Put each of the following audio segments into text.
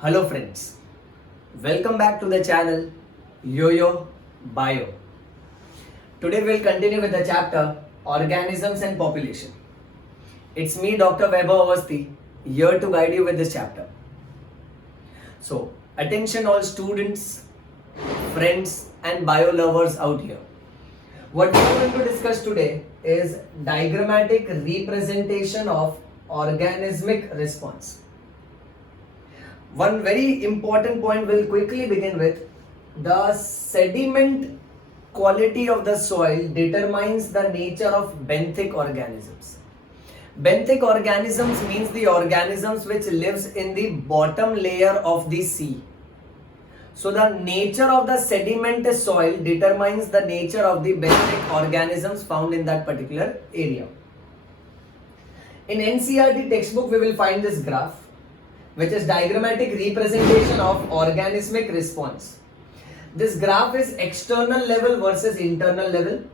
Hello friends, welcome back to the channel Yo-Yo Bio. Today we'll continue with the chapter Organisms and Population. It's me Dr. Vaibhav Awasthi here to guide you with this chapter. So attention all students, friends and bio lovers out here. What we are going to discuss today is diagrammatic representation of organismic response. One very important point we'll quickly begin with. The sediment quality of the soil determines the nature of benthic organisms. Benthic organisms means the organisms which lives in the bottom layer of the sea. So the nature of the sediment soil determines the nature of the benthic organisms found in that particular area. In NCERT textbook we will find this graph, which is diagrammatic representation of organismic response. This graph is external level versus internal level.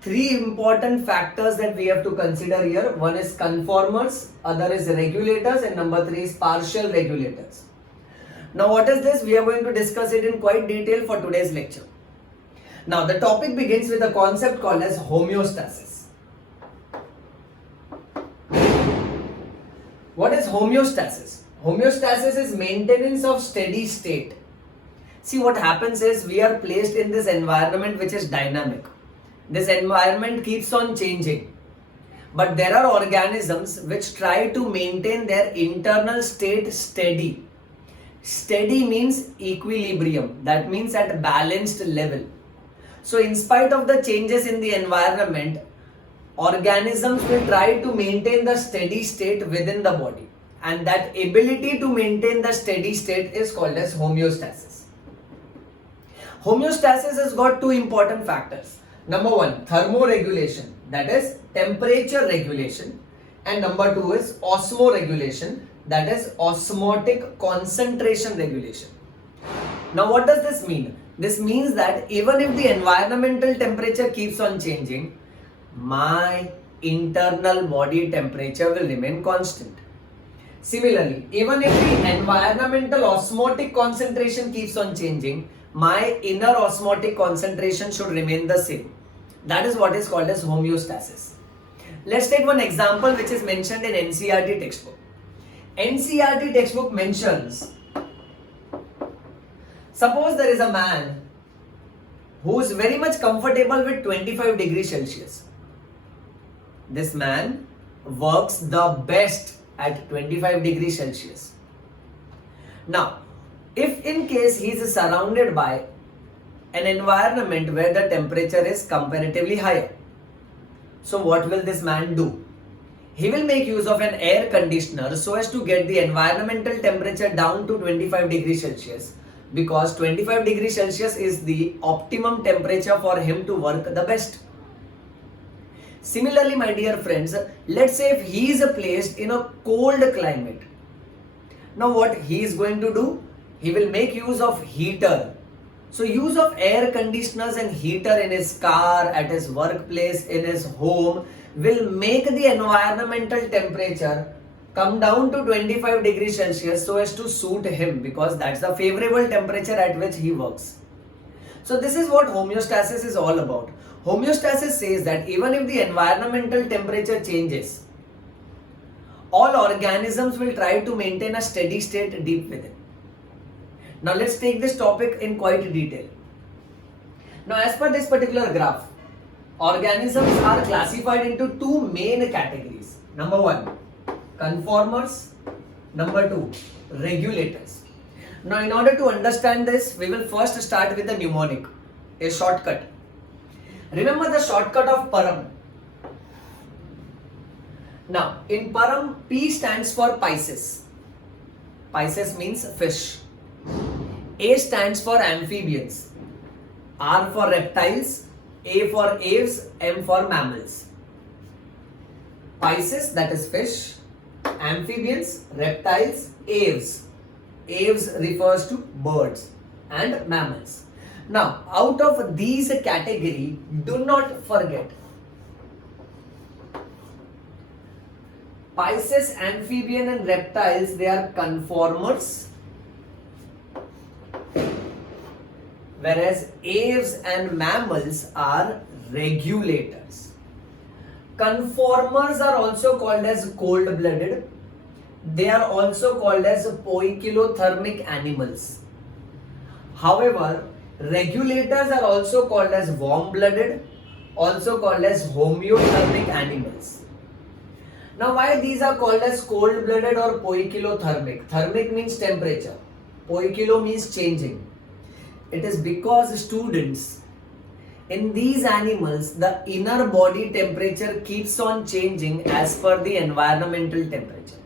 Three important factors that we have to consider here. One is conformers, other is regulators, and number three is partial regulators. Now what is this? We are going to discuss it in quite detail for today's lecture. Now the topic begins with a concept called as homeostasis. What is homeostasis? Homeostasis is maintenance of steady state. See, what happens is we are placed in this environment which is dynamic. This environment keeps on changing. But there are organisms which try to maintain their internal state steady. Steady means equilibrium. That means at a balanced level. So in spite of the changes in the environment, organisms will try to maintain the steady state within the body, and that ability to maintain the steady state is called as homeostasis. Homeostasis has got two important factors. Number one, thermoregulation, that is temperature regulation, and number two is osmoregulation, that is osmotic concentration regulation. Now what does this mean? This means that even if the environmental temperature keeps on changing, my internal body temperature will remain constant. Similarly, even if the environmental osmotic concentration keeps on changing, my inner osmotic concentration should remain the same. That is what is called as homeostasis. Let's take one example which is mentioned in NCERT textbook. NCERT textbook mentions, suppose there is a man who is very much comfortable with 25 degrees Celsius. This man works the best at 25 degrees Celsius. Now, if in case he is surrounded by an environment where the temperature is comparatively higher, so what will this man do? He will make use of an air conditioner so as to get the environmental temperature down to 25 degrees Celsius, because 25 degrees Celsius is the optimum temperature for him to work the best. Similarly, my dear friends, let's say if he is placed in a cold climate. Now what he is going to do? He will make use of heater. So use of air conditioners and heater in his car, at his workplace, in his home will make the environmental temperature come down to 25 degrees Celsius so as to suit him, because that's the favorable temperature at which he works. So this is what homeostasis is all about. Homeostasis says that even if the environmental temperature changes, all organisms will try to maintain a steady state deep within. Now let's take this topic in quite detail. Now as per this particular graph, organisms are classified into two main categories. Number one, conformers. Number two, regulators. Now in order to understand this, we will first start with the mnemonic, a shortcut. Remember the shortcut of Param. Now in Param, P stands for Pisces. Pisces means fish. A stands for amphibians. R for reptiles. A for aves. M for mammals. Pisces, that is fish. Amphibians, reptiles, aves. Aves refers to birds and mammals. Now, out of these category, do not forget Pisces, amphibian and reptiles, they are conformers, whereas aves and mammals are regulators. Conformers are also called as cold-blooded. They are also called as poikilothermic animals. However, regulators are also called as warm-blooded, also called as homeothermic animals. Now, why these are called as cold-blooded or poikilothermic? Thermic means temperature. Poikilo means changing. It is because, students, in these animals, the inner body temperature keeps on changing as per the environmental temperature.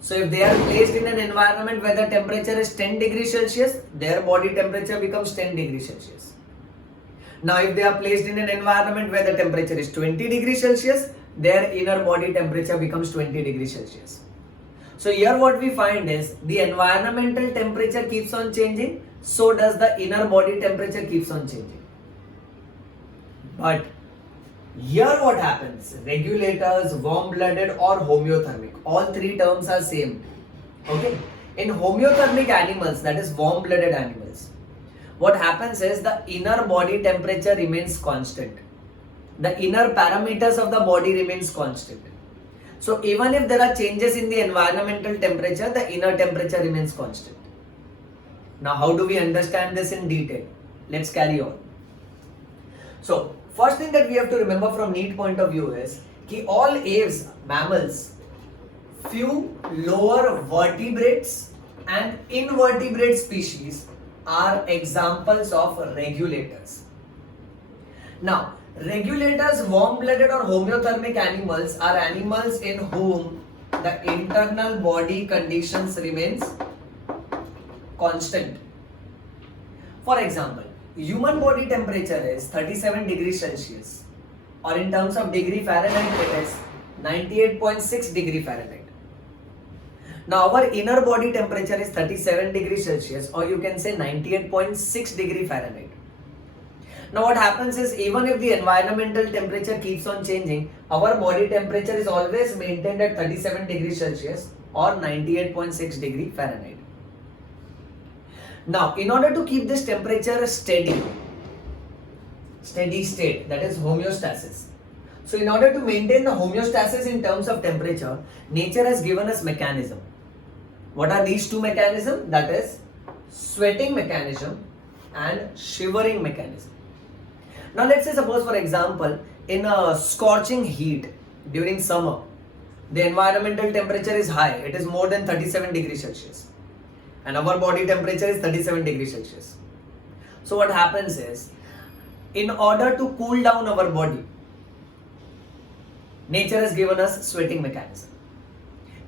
So if they are placed in an environment where the temperature is 10 degrees Celsius, their body temperature becomes 10 degrees Celsius. Now if they are placed in an environment where the temperature is 20 degrees Celsius, their inner body temperature becomes 20 degrees Celsius. So here what we find is the environmental temperature keeps on changing, so does the inner body temperature keeps on changing. But here what happens, regulators, warm-blooded or homeothermic, all three terms are same. Okay, in homeothermic animals, that is warm-blooded animals, what happens is the inner body temperature remains constant. The inner parameters of the body remains constant. So even if there are changes in the environmental temperature, the inner temperature remains constant. Now how do we understand this in detail? Let's carry on. So first thing that we have to remember from NEET point of view is that all aves, mammals, few lower vertebrates and invertebrate species are examples of regulators. Now, regulators, warm-blooded or homeothermic animals are animals in whom the internal body conditions remains constant. For example, human body temperature is 37 degrees Celsius, or in terms of degree Fahrenheit it is 98.6 degree Fahrenheit. Now our inner body temperature is 37 degrees Celsius, or you can say 98.6 degree Fahrenheit. Now what happens is, even if the environmental temperature keeps on changing, our body temperature is always maintained at 37 degrees Celsius or 98.6 degree Fahrenheit. Now, in order to keep this temperature steady state, that is homeostasis. So, in order to maintain the homeostasis in terms of temperature, nature has given us mechanism. What are these two mechanisms? That is sweating mechanism and shivering mechanism. Now, let's say suppose for example, in a scorching heat during summer, the environmental temperature is high. It is more than 37 degrees Celsius. And our body temperature is 37 degrees Celsius. So what happens is, in order to cool down our body, nature has given us sweating mechanism.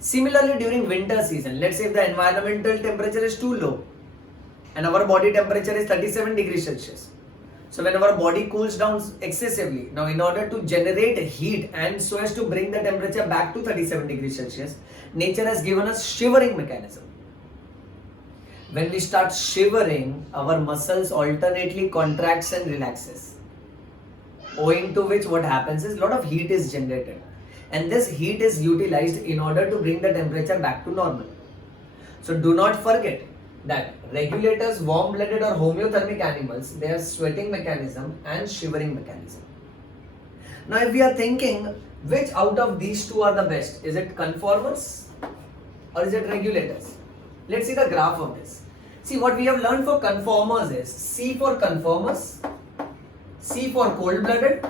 Similarly, during winter season, let's say if the environmental temperature is too low and our body temperature is 37 degrees Celsius. So when our body cools down excessively, now in order to generate heat and so as to bring the temperature back to 37 degrees Celsius, nature has given us shivering mechanism. When we start shivering, our muscles alternately contracts and relaxes, owing to which what happens is a lot of heat is generated, and this heat is utilized in order to bring the temperature back to normal. So do not forget that regulators, warm-blooded or homeothermic animals, they have sweating mechanism and shivering mechanism. Now if we are thinking which out of these two are the best, is it conformers or is it regulators? Let's see the graph of this. See, what we have learned for conformers is C for conformers, C for cold-blooded,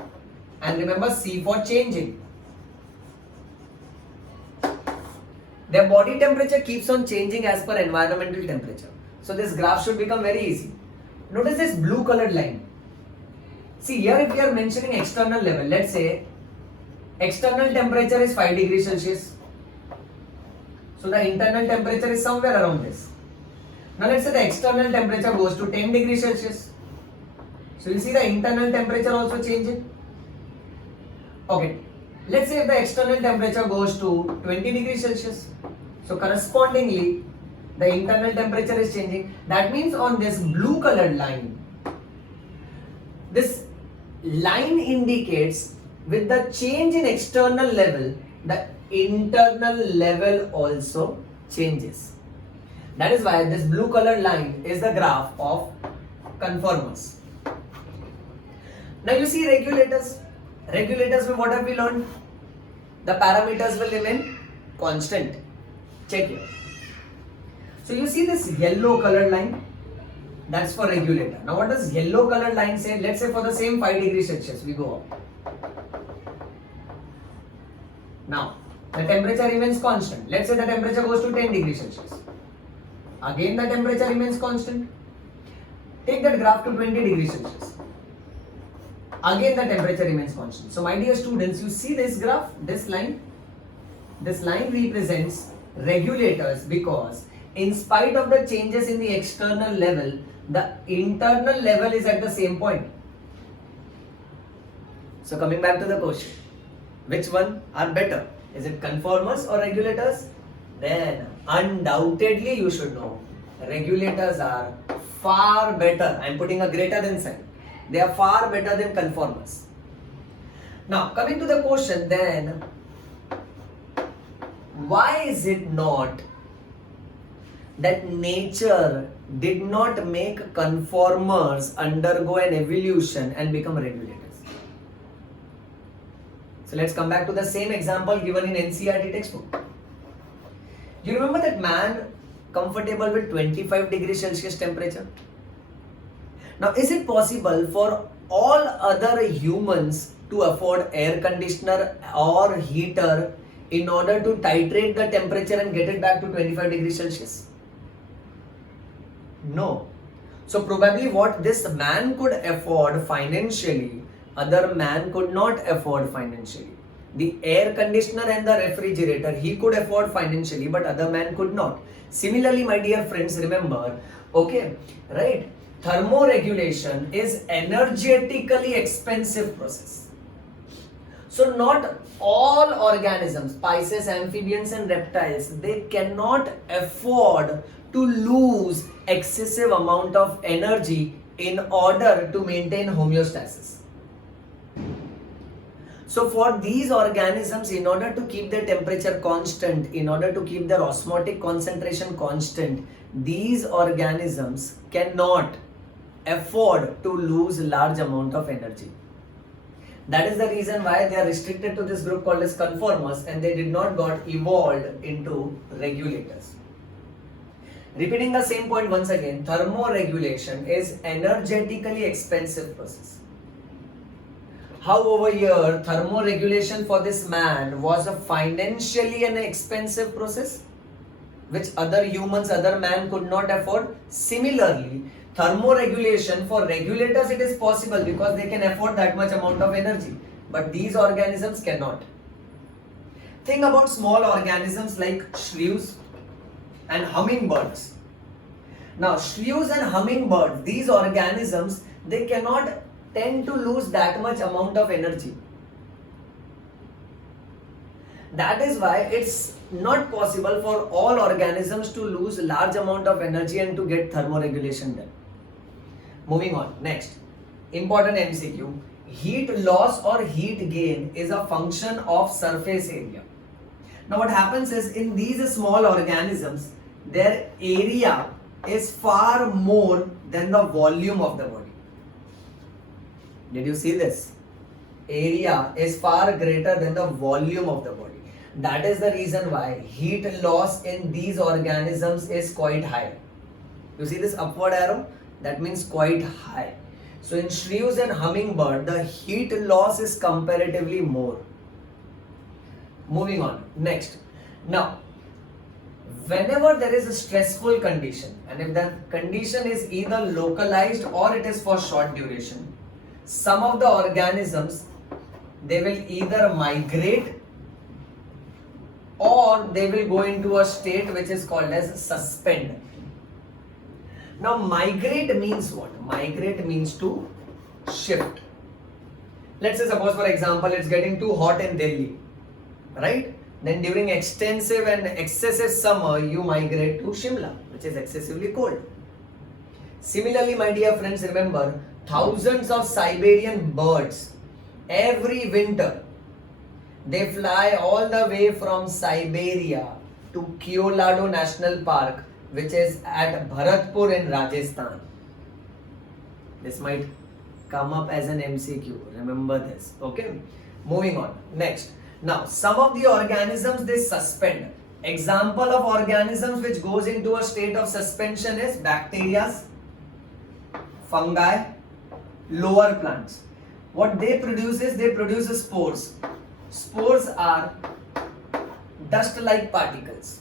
and remember C for changing. Their body temperature keeps on changing as per environmental temperature. So this graph should become very easy. Notice this blue colored line. See here, if we are mentioning external level, let's say external temperature is 5 degrees Celsius. So the internal temperature is somewhere around this. Now let's say the external temperature goes to 10 degrees Celsius. So you see the internal temperature also changing. Okay, let's say if the external temperature goes to 20 degrees Celsius. So correspondingly, the internal temperature is changing. That means on this blue colored line, this line indicates with the change in external level, the internal level also changes. That is why this blue colored line is the graph of conformers. Now you see regulators. Regulators, what have we learned? The parameters will remain constant. Check here. So you see this yellow colored line? That's for regulator. Now what does yellow colored line say? Let's say for the same 5 degrees Celsius, we go up. Now, the temperature remains constant. Let's say the temperature goes to 10 degrees Celsius. Again the temperature remains constant. Take that graph to 20 degrees Celsius. Again the temperature remains constant. So my dear students, you see this graph, this line represents regulators, because in spite of the changes in the external level, the internal level is at the same point. So coming back to the question, which one are better? Is it conformers or regulators? Then undoubtedly you should know regulators are far better. I am putting a greater than sign. They are far better than conformers. Now coming to the question, then why is it not that nature did not make conformers undergo an evolution and become regulators? So let's come back to the same example given in NCERT textbook. You remember that man comfortable with 25 degrees Celsius temperature? Now is it possible for all other humans to afford air conditioner or heater in order to titrate the temperature and get it back to 25 degrees Celsius? No. So probably what this man could afford financially, other man could not afford financially. The air conditioner and the refrigerator he could afford financially, but other man could not. Similarly, my dear friends, remember, okay, right? Thermoregulation is energetically expensive process. So not all organisms, spices, amphibians and reptiles, they cannot afford to lose excessive amount of energy in order to maintain homeostasis. So for these organisms, in order to keep their temperature constant, in order to keep their osmotic concentration constant, these organisms cannot afford to lose large amount of energy. That is the reason why they are restricted to this group called as conformers, and they did not got evolved into regulators. Repeating the same point once again, thermoregulation is energetically expensive process. However, here thermoregulation for this man was a financially an expensive process which other humans, other man could not afford. Similarly, thermoregulation for regulators, it is possible because they can afford that much amount of energy, but these organisms cannot. Think about small organisms like shrews and hummingbirds. Now shrews and hummingbirds, these organisms, they cannot tend to lose that much amount of energy. That is why it's not possible for all organisms to lose large amount of energy and to get thermoregulation done. Moving on, next, important MCQ. Heat loss or heat gain is a function of surface area. Now what happens is, in these small organisms, their area is far more than the volume of the body. Did you see this? Area is far greater than the volume of the body. That is the reason why heat loss in these organisms is quite high. You see this upward arrow? That means quite high. So in shrews and hummingbird, the heat loss is comparatively more. Moving on, next. Now, whenever there is a stressful condition, and if the condition is either localized or it is for short duration, some of the organisms, they will either migrate or they will go into a state which is called as suspend. Now migrate means what? Migrate means to shift. Let's say, suppose for example, it's getting too hot in Delhi, right? Then during extensive and excessive summer, you migrate to Shimla, which is excessively cold. Similarly, my dear friends, remember, thousands of Siberian birds every winter, They fly all the way from Siberia to Keolado National Park, which is at Bharatpur in Rajasthan. This might come up as an MCQ. Remember this. Okay. Moving on. Next. Now, some of the organisms they suspend. Example of organisms which goes into a state of suspension is bacteria, fungi, lower plants. What they produce is they produce spores. Spores are dust-like particles.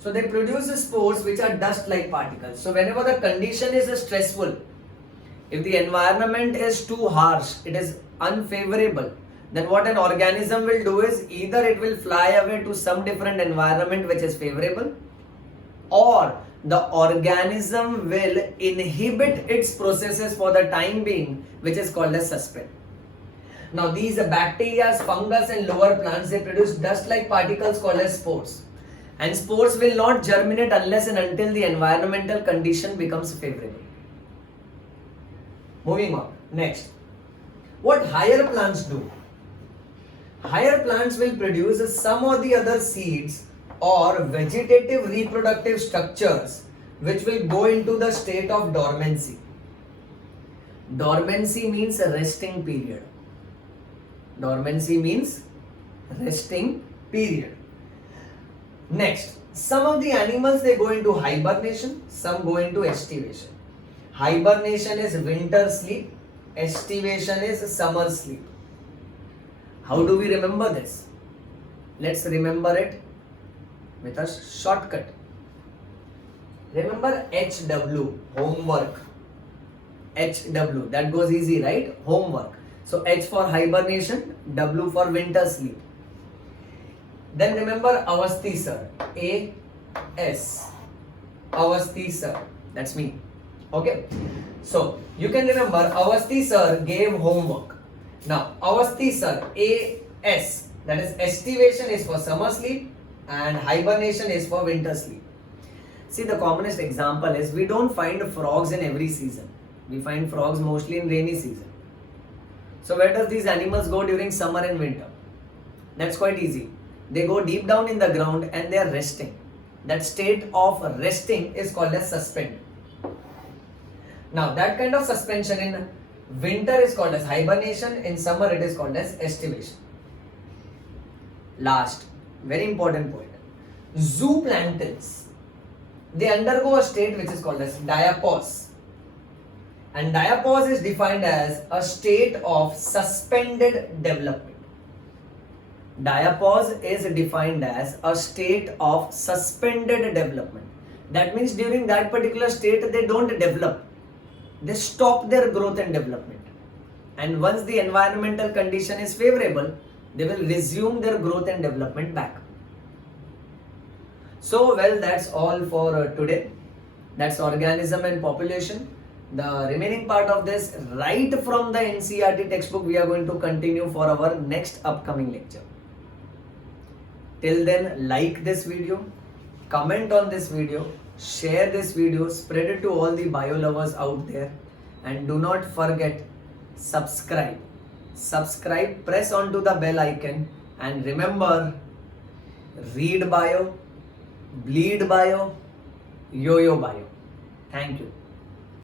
So they produce spores which are dust-like particles. So whenever the condition is stressful, if the environment is too harsh, it is unfavorable, then what an organism will do is either it will fly away to some different environment which is favorable, or the organism will inhibit its processes for the time being, which is called as suspend. Now these bacteria, fungus and lower plants, they produce dust-like particles called as spores. And spores will not germinate unless and until the environmental condition becomes favorable. Moving on. Next. What higher plants do? Higher plants will produce some or the other seeds or vegetative reproductive structures which will go into the state of dormancy. Dormancy means a resting period. Dormancy means resting period. Next, some of the animals they go into hibernation, some go into estivation. Hibernation is winter sleep, estivation is summer sleep. How do we remember this? Let's remember it with a shortcut. Remember HW, homework. HW, that goes easy, right? Homework. So H for hibernation, W for winter sleep. Then remember Avasthi sir, A-S, Avasthi sir, that's me. Okay, so you can remember Avasthi sir gave homework. Now Avasthi sir, A-S, that is estivation is for summer sleep and hibernation is for winter sleep. See, the commonest example is we don't find frogs in every season. We find frogs mostly in rainy season. So where does these animals go during summer and winter? That's quite easy. They go deep down in the ground and they are resting. That state of resting is called as suspend. Now that kind of suspension in winter is called as hibernation, in summer it is called as estivation. Last, very important point. Zooplanktons, they undergo a state which is called as diapause. And diapause is defined as a state of suspended development. Diapause is defined as a state of suspended development. That means during that particular state they don't develop. They stop their growth and development. And once the environmental condition is favorable, they will resume their growth and development back. So well, that's all for today. That's organism and population. The remaining part of this, right from the NCERT textbook, we are going to continue for our next upcoming lecture. Till then, like this video, comment on this video, share this video, spread it to all the bio lovers out there, and do not forget, subscribe. Subscribe, press onto the bell icon, and remember, read bio, bleed bio, yo-yo bio. Thank you.